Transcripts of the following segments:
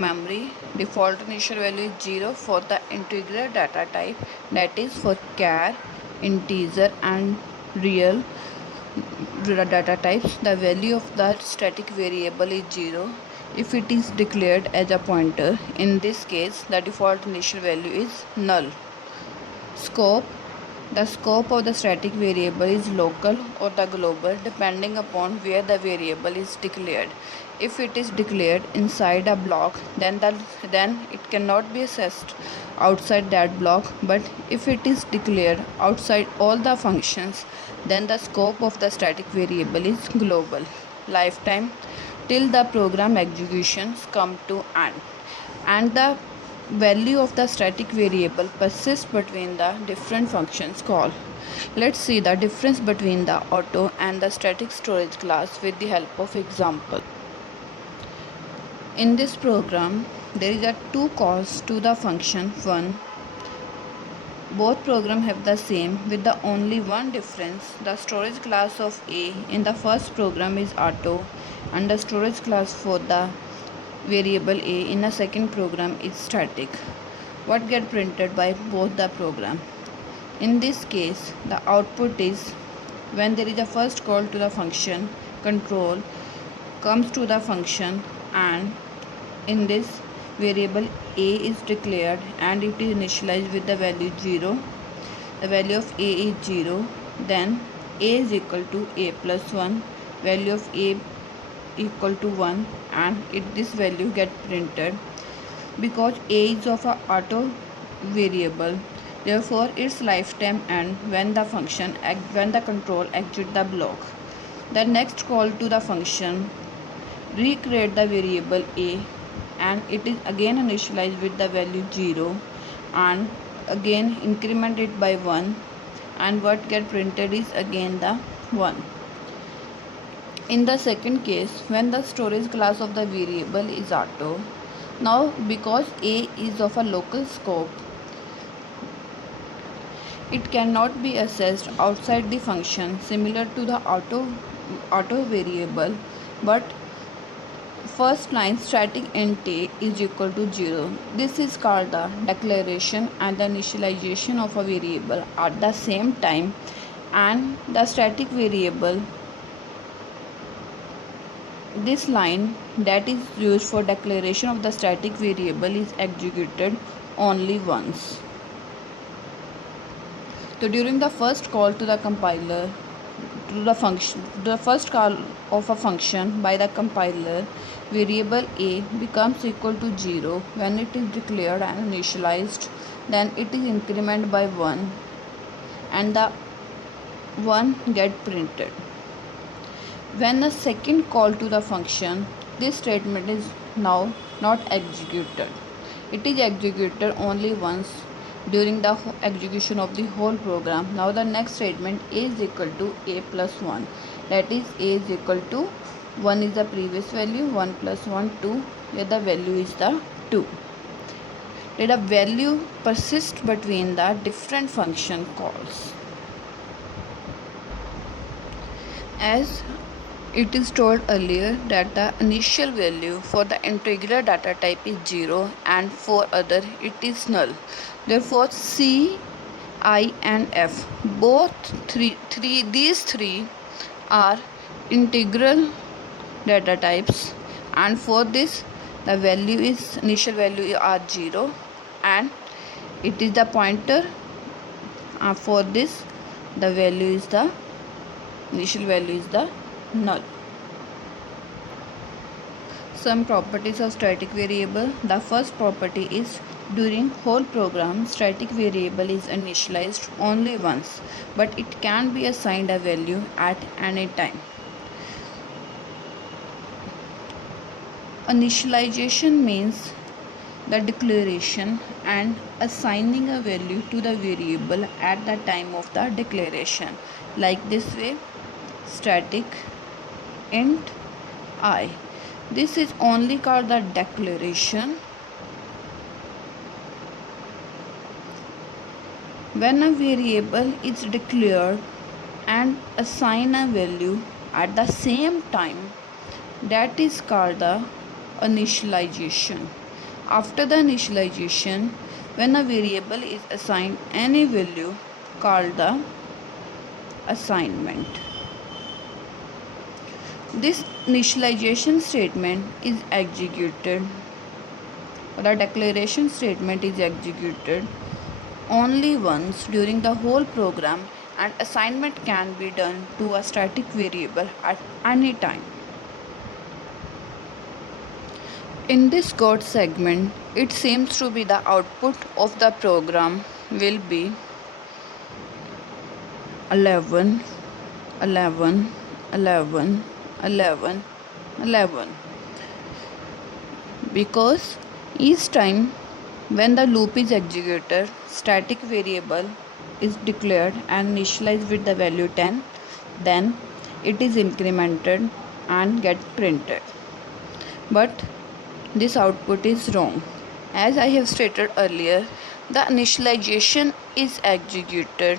Memory default initial value is 0 for the integer data type, that is for char, integer and real data types. The value of the static variable is 0 if it is declared as a pointer. In this case, the default initial value is null. Scope. The scope of the static variable is local or the global depending upon where the variable is declared. If it is declared inside a block, then it cannot be accessed outside that block, but if it is declared outside all the functions, then the scope of the static variable is global. Lifetime. Till the program executions come to end, and the value of the static variable persists between the different functions called. Let's see the difference between the auto and the static storage class with the help of example. In this program, there is a two calls to the function 1. Both programs have the same with the only one difference. The storage class of A in the first program is auto, and the storage class for the variable A in a second program is static. What get printed by both the program? In this case, the output is when there is a first call to the function, control comes to the function, and in this variable A is declared and it is initialized with the value 0. The value of A is 0. Then A is equal to A plus 1. Value of A equal to 1, and this value get printed because A is of a auto variable. Therefore, its lifetime ends when the control exit the block. The next call to the function recreate the variable A, and it is again initialized with the value 0 and again increment it by 1, and what get printed is again the 1. In the second case, when the storage class of the variable is auto, now because A is of a local scope, it cannot be accessed outside the function similar to the auto variable, but first line static int A is equal to 0. This is called the declaration and the initialization of a variable at the same time, and the static variable, this line that is used for declaration of the static variable is executed only once. So during the first call to the compiler to the first call of a function by the compiler, variable A becomes equal to 0 when it is declared and initialized. Then it is incremented by 1 and the 1 get printed. When the second call to the function, this statement is now not executed. It is executed only once during the execution of the whole program. Now the next statement A is equal to A plus 1. That is A is equal to 1 is the previous value, 1 plus 1 2, where the value is the 2. Let a value persist between the different function calls. As it is told earlier that the initial value for the integer data type is 0 and for other it is null. Therefore C, I and F, these three are integral data types, and for this the value is initial value are 0 and it is the pointer. For this the value is the initial value is the null. Some properties of static variable. The first property is during whole program static variable is initialized only once, but it can be assigned a value at any time. Initialization means the declaration and assigning a value to the variable at the time of the declaration, like this way: static int I. This is only called the declaration when a variable is declared and assign a value at the same time. That is called the initialization. After the initialization, when a variable is assigned any value called the assignment. This initialization statement is executed, or the declaration statement is executed only once during the whole program, and assignment can be done to a static variable at any time. In this code segment, it seems to be the output of the program will be 11, 11, 11, 11, 11, because each time when the loop is executed, static variable is declared and initialized with the value 10, then it is incremented and get printed. But this output is wrong. As I have stated earlier, the initialization is executed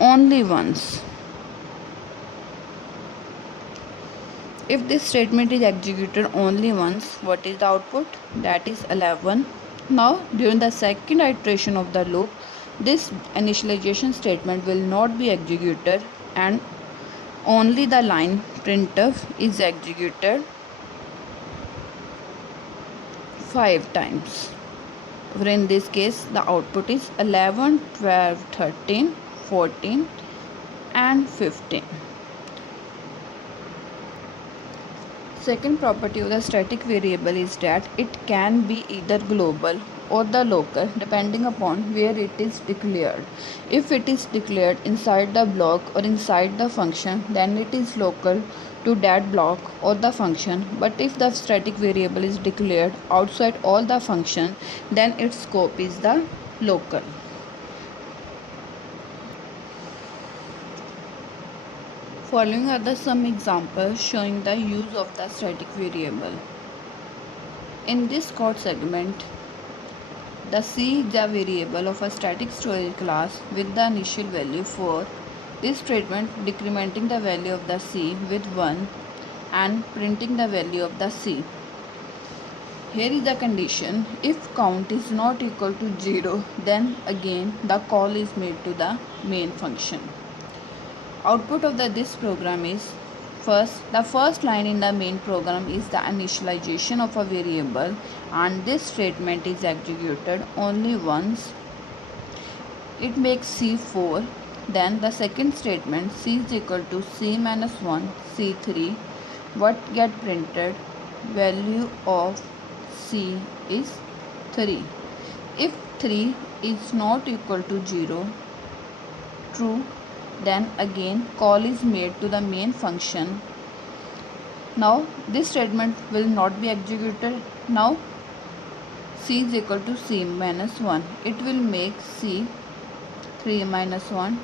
only once. If this statement is executed only once, what is the output? That is 11. Now, during the second iteration of the loop, this initialization statement will not be executed and only the line printf is executed 5 times. In this case, the output is 11, 12, 13, 14 and 15. Second property of the static variable is that it can be either global or the local depending upon where it is declared. If it is declared inside the block or inside the function, then it is local to that block or the function. But if the static variable is declared outside all the function, then its scope is the local. Following are some examples showing the use of the static variable. In this code segment, the C is the variable of a static storage class with the initial value 4. This statement decrementing the value of the C with 1 and printing the value of the C. Here is the condition: if count is not equal to 0, then again the call is made to the main function. Output of this program is the first line in the main program is the initialization of a variable, and this statement is executed only once. It makes C 4. Then the second statement, C is equal to C minus 1, C3. What get printed? Value of C is 3. If 3 is not equal to 0, true, then again call is made to the main function. Now this statement will not be executed. Now C is equal to C minus 1. It will make C 3 minus 1,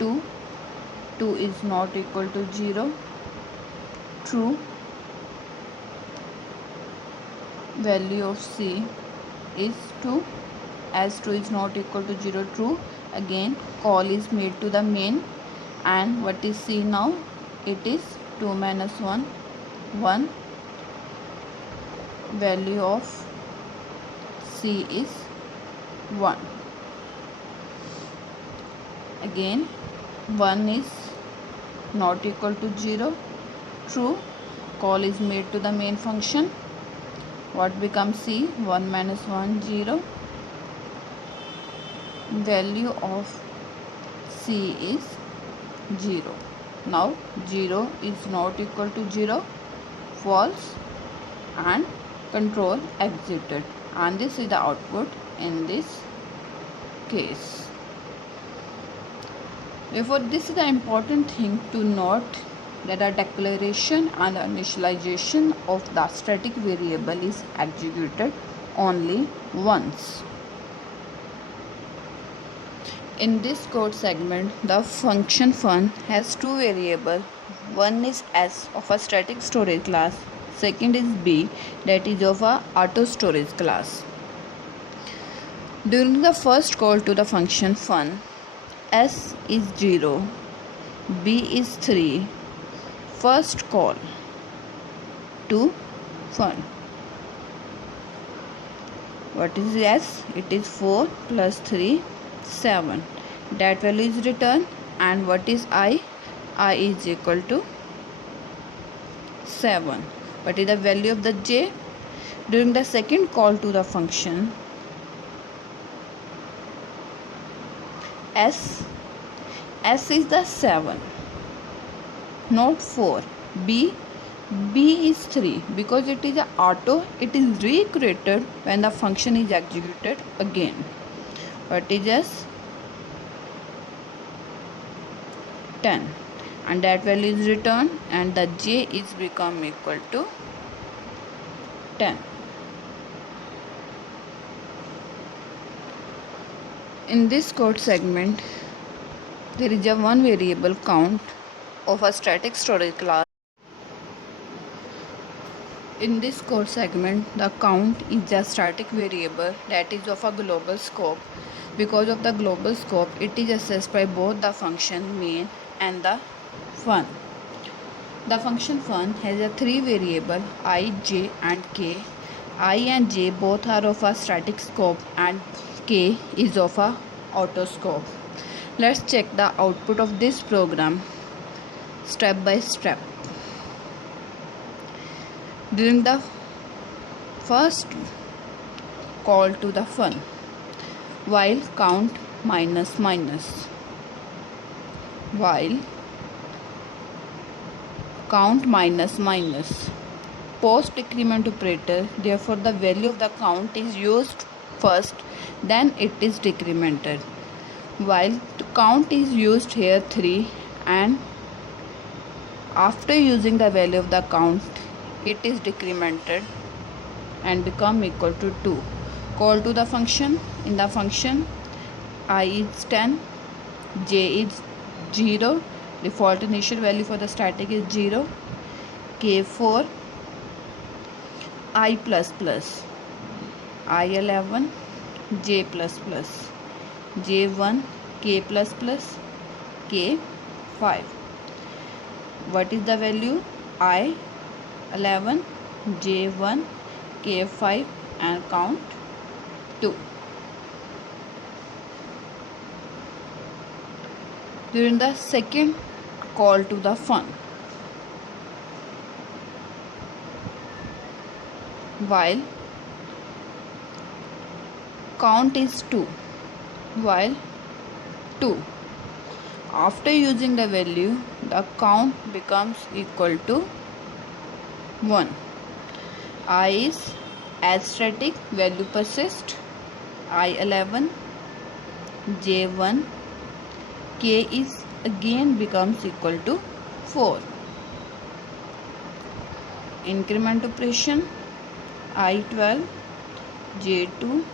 2. 2 is not equal to 0. True. Value of C is 2. As 2 is not equal to 0, true. Again call is made to the main, and what is C now? It is 2 minus 1, 1. Value of C is 1. Again 1 is not equal to 0, true. Call is made to the main function. What becomes C? 1 minus 1, 0. Value of C is 0. Now 0 is not equal to 0, false, and control exited, and this is the output in this case. Therefore, this is the important thing to note, that a declaration and initialization of the static variable is executed only once. In this code segment, the function fun has two variables. One is S of a static storage class, second is B, that is of a auto storage class. During the first call to the function fun, S is 0, B is 3. First call to fun. What is s? It is 4 plus 3, 7. That value is returned. And what is I? I is equal to 7. What is the value of the j? During the second call to the function, s is the 7, not 4. b is 3 because it is a auto. It is recreated when the function is executed again. What is s? 10, and that value is returned, and the j is become equal to 10. In this code segment, there is a one variable count of a static storage class. In this code segment, the count is a static variable that is of a global scope. Because of the global scope, it is accessed by both the function main and the fun. The function fun has a three variable I, j and k. I and j both are of a static scope and k is of a auto scope. Let's check the output of this program step by step. During the first call to the fun, while count minus minus, while count minus minus, post decrement operator, therefore the value of the count is used first, then it is decremented. While the count is used here 3, and after using the value of the count, it is decremented and become equal to 2. Call to the function. In the function, I is 10, j is 0, default initial value for the static is 0, k 4, I plus plus, I 11, j plus plus, j 1, k plus plus, k 5. What is the value? I 11, j 1, k 5, and count 2. During the second call to the fun, while count is 2, while 2, after using the value, the count becomes equal to 1. I is as static, value persist, I 11, j 1, k is again becomes equal to 4. Increment operation, I 12, j 2,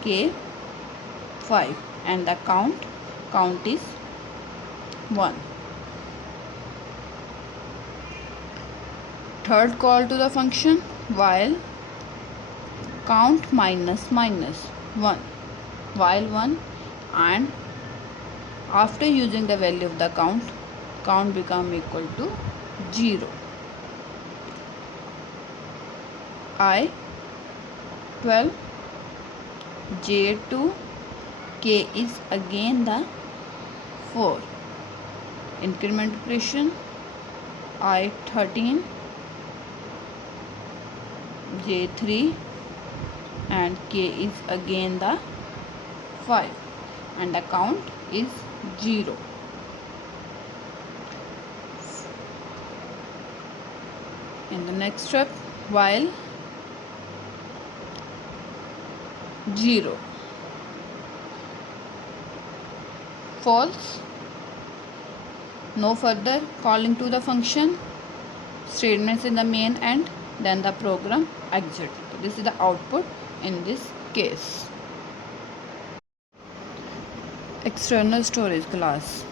k 5, and the count is 1. Third call to the function, while count minus minus 1, while 1, and after using the value of the count become equal to 0. I 12, j 2, k is again the 4. Increment operation, I 13, j 3, and k is again the 5, and the count is 0. In the next step, while 0 false, no further calling to the function, statements in the main end, then the program exit. So this is the output in this case. External storage class.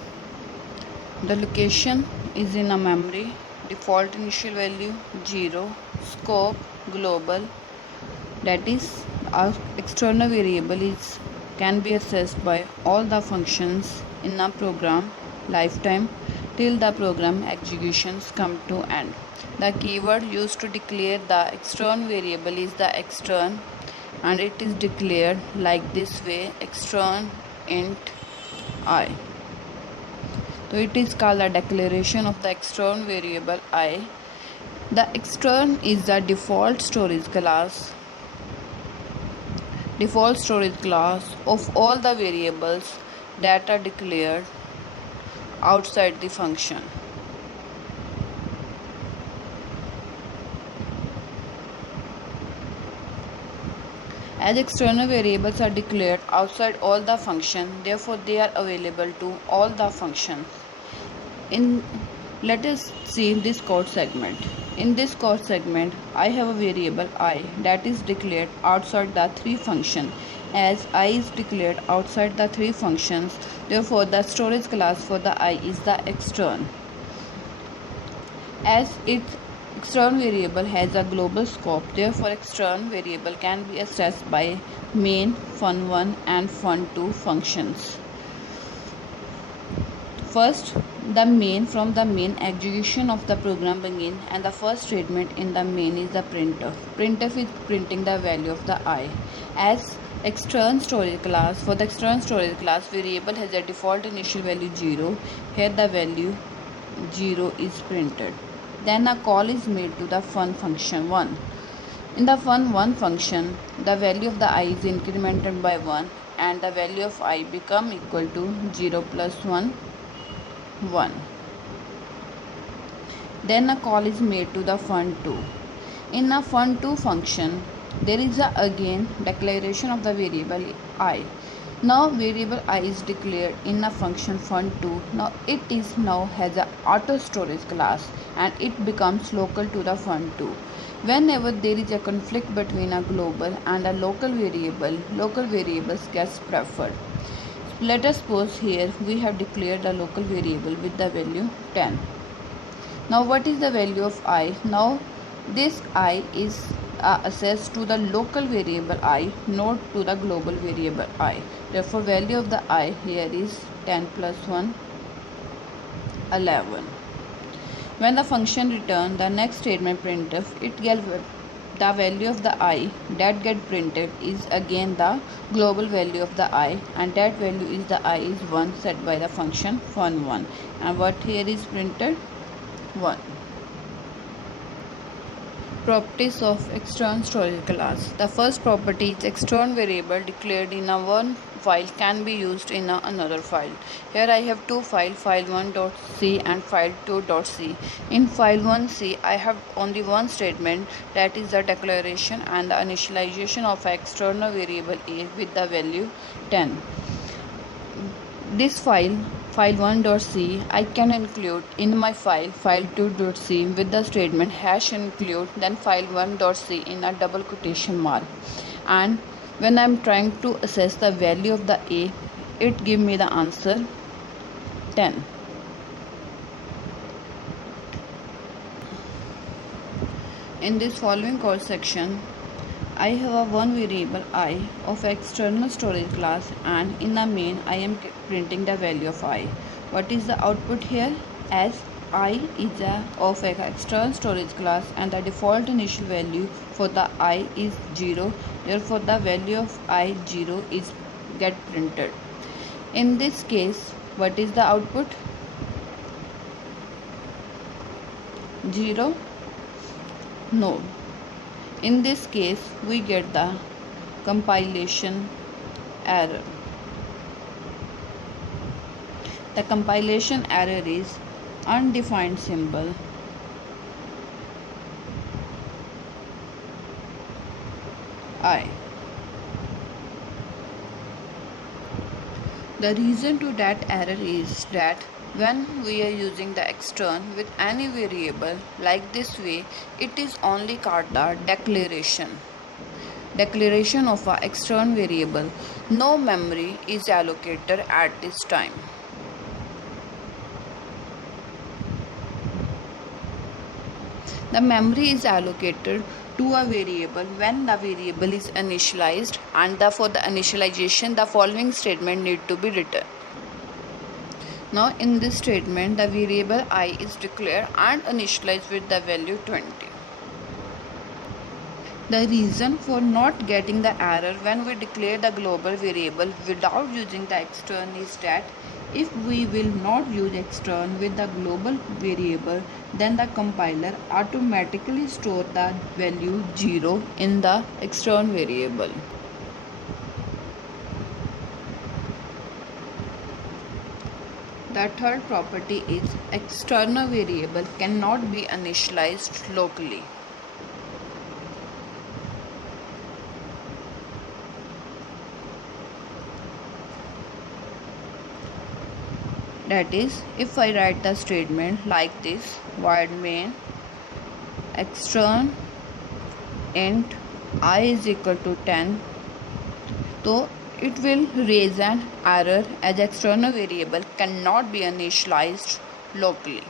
The location is in a memory, default initial value 0, scope global, that is our external variable can be accessed by all the functions in a program lifetime till the program executions come to end. The keyword used to declare the external variable is the extern, and it is declared like this way, extern int I. So it is called a declaration of the extern variable I. The extern is the default storage class of all the variables that are declared outside the function. As external variables are declared outside all the functions, therefore they are available to all the functions. Let us see this code segment. In this code segment, I have a variable I that is declared outside the three functions. As I is declared outside the three functions, therefore the storage class for the I is the extern. As its extern variable has a global scope, therefore extern variable can be accessed by main, fun1 and fun2 functions. First, from the main execution of the program begin, and the first statement in the main is the printf. Printf is printing the value of the I. As external storage class, for the external storage class, variable has a default initial value 0. Here the value 0 is printed. Then a call is made to the fun function 1. In the fun1 function, the value of the I is incremented by 1 and the value of I become equal to 0 plus 1. Then a call is made to the fun2. In a fun2 function, there is again declaration of the variable I. Now variable I is declared in a function fun2. Now it is now has a auto storage class and it becomes local to the fun2. Whenever there is a conflict between a global and a local variables gets preferred. Let us suppose here we have declared a local variable with the value 10. Now what is the value of I? Now this I is access to the local variable I, not to the global variable I. Therefore value of the I here is 10 plus 1, 11. When the function return the next statement printf, it gets the value of the I that get printed is again the global value of the I, and that value is the I is 1 set by the function fun1, and what here is printed 1. Properties of external storage class. The first property is external variable declared in a one file can be used in another file. Here I have two files, file1.c and file2.c. In file1c, I have only one statement, that is the declaration and the initialization of an external variable a with the value 10. This file1.c I can include in my file2.c with the statement #include then file1.c in a double quotation mark, and when I am trying to assess the value of the a, it give me the answer 10. In this following code section, I have a one variable I of external storage class, and in the main I am printing the value of I. What is the output here? As I is of an external storage class and the default initial value for the I is 0, therefore the value of I 0 is get printed. In this case, what is the output? 0? No. In this case, we get the compilation error. The compilation error is undefined symbol I. The reason to that error is that when we are using the extern with any variable like this way, it is only called the declaration of an external variable. No memory is allocated at this time. The memory is allocated to a variable when the variable is initialized, and for the initialization the following statement need to be written. Now in this statement the variable I is declared and initialized with the value 20. The reason for not getting the error when we declare the global variable without using the extern is that if we will not use extern with the global variable, then the compiler automatically store the value 0 in the extern variable. The third property is external variable cannot be initialized locally. That is, if I write the statement like this, void main extern int I is equal to 10, so it will raise an error as external variable cannot be initialized locally.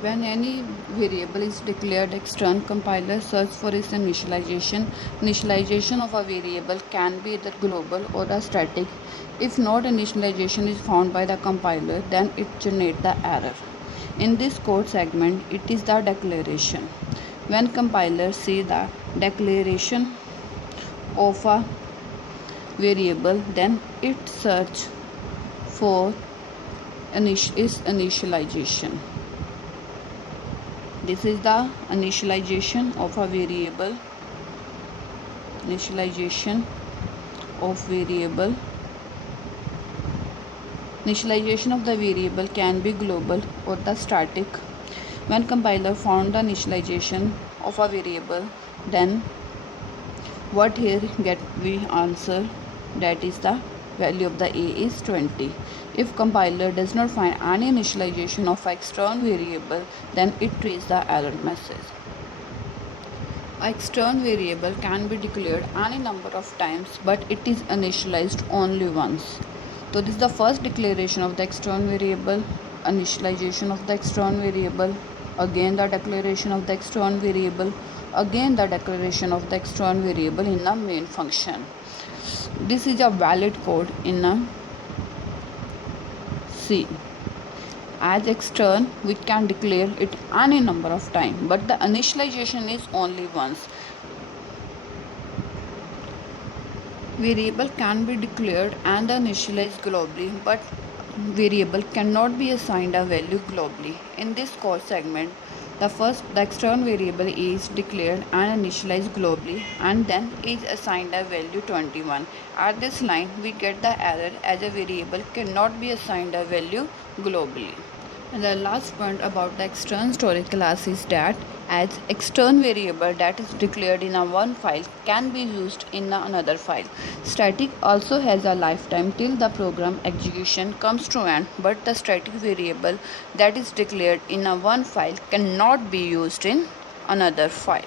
When any variable is declared external, compiler search for its initialization. Initialization of a variable can be either global or the static. If not initialization is found by the compiler, then it generates the error. In this code segment, it is the declaration. When compiler see the declaration of a variable, then it search for its initialization. This is the initialization of a variable. Initialization of variable. Initialization of the variable can be global or the static. When compiler found the initialization of a variable, then what here get we answer, that is the value of the a is 20. If compiler does not find any initialization of external variable, then it reads the error message. A external variable can be declared any number of times, but it is initialized only once. So this is the first declaration of the external variable, initialization of the external variable, again the declaration of the external variable, again the declaration of the external variable in the main function. This is a valid code in a C. As extern, we can declare it any number of times, but the initialization is only once. Variable can be declared and initialized globally, but variable cannot be assigned a value globally. In this code segment, the external variable is declared and initialized globally, and then is assigned a value 21. At this line, we get the error as a variable cannot be assigned a value globally. And the last point about the external storage class is that as external variable that is declared in a one file can be used in another file. Static also has a lifetime till the program execution comes to end, but the static variable that is declared in a one file cannot be used in another file.